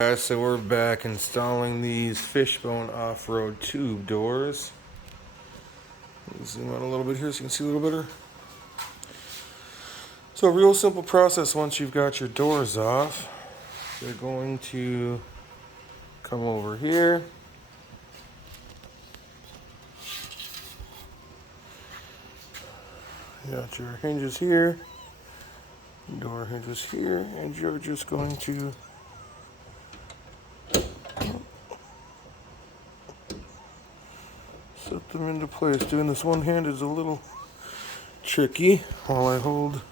Guys, so we're back installing these Fishbone Off Road tube doors. Let me zoom out a little bit here so you can see a little better. So, a real simple process once you've got your doors off. You're going to come over here. You got your hinges here, door hinges here, and you're just going to set them into place. Doing this one hand is a little tricky while I hold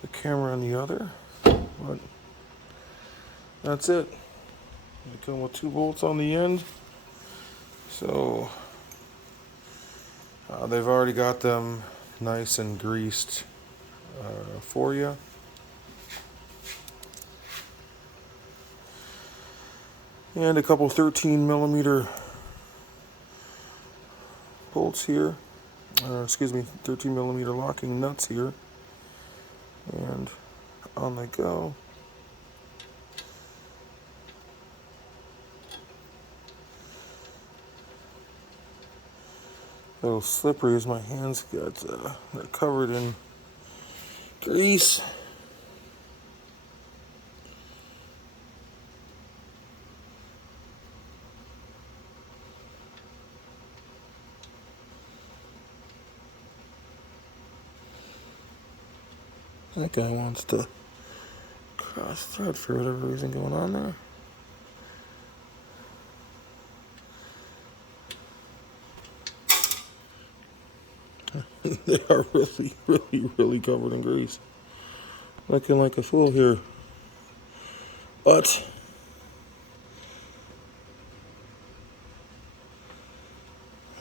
the camera on the other, but that's it. They come with 2 bolts on the end, so they've already got them nice and greased for you. And a couple 13mm bolts here, 13mm locking nuts here, and on they go. A little slippery as my hands got they're covered in grease. That guy wants to cross thread for whatever reason going on there. They are really covered in grease. Looking like a fool here. But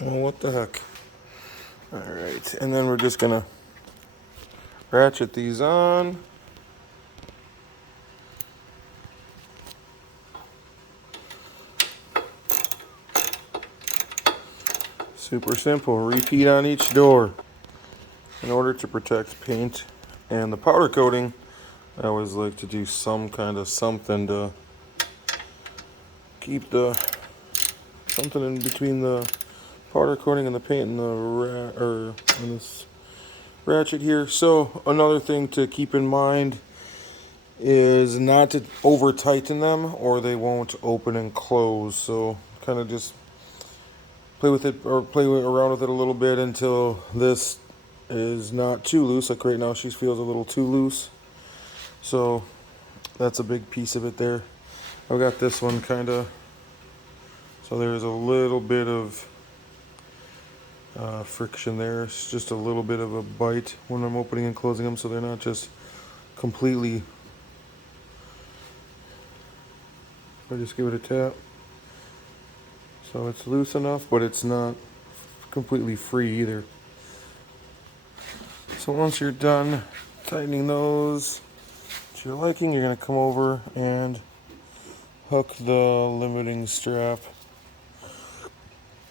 well, what the heck. Alright, and then we're just gonna ratchet these on. Super simple. Repeat on each door. In order to protect paint and the powder coating, I always like to do some kind of something to keep something in between the powder coating and the paint and and this ratchet here. So another thing to keep in mind is not to over tighten them or they won't open and close. So kind of just play with it or play around with it a little bit until this is not too loose. Like right now she feels a little too loose, so that's a big piece of it there. I've got this one kind of, so there's a little bit of friction there. It's just a little bit of a bite when I'm opening and closing them, so they're not just completely. I just give it a tap so it's loose enough, but it's not completely free either. So once you're done tightening those to your liking, you're going to come over and hook the limiting strap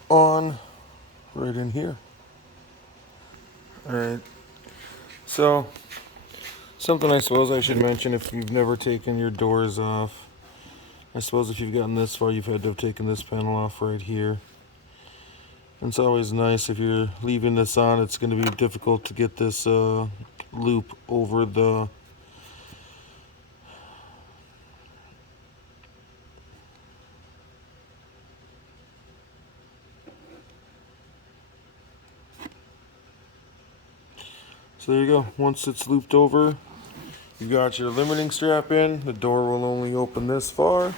on right in here. Alright, so something I suppose I should mention if you've never taken your doors off. I suppose if you've gotten this far, you've had to have taken this panel off right here. It's always nice if you're leaving this on, it's going to be difficult to get this loop over the so there you go. Once it's looped over, you got your limiting strap in, the door will only open this far,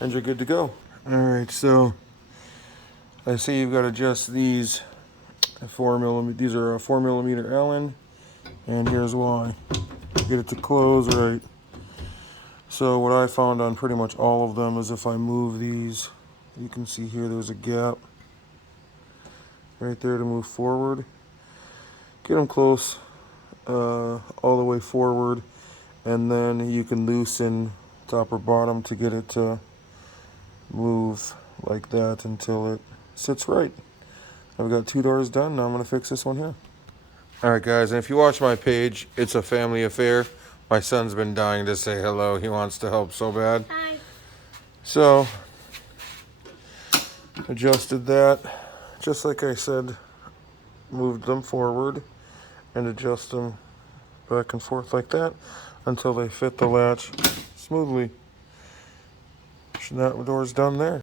and you're good to go. Alright, so I see you've got to adjust these 4mm. These are a 4mm Allen, and here's why. Get it to close right. So what I found on pretty much all of them is if I move these, you can see here there's a gap right there to move forward. Get them close all the way forward, and then you can loosen top or bottom to get it to move like that until it sits right. I've got 2 doors done. Now I'm going to fix this one here. Alright guys, and if you watch my page, it's a family affair. My son's been dying to say hello. He wants to help so bad. Hi. So adjusted that, just like I said, moved them forward and adjust them back and forth like that until they fit the latch smoothly. That door's done there.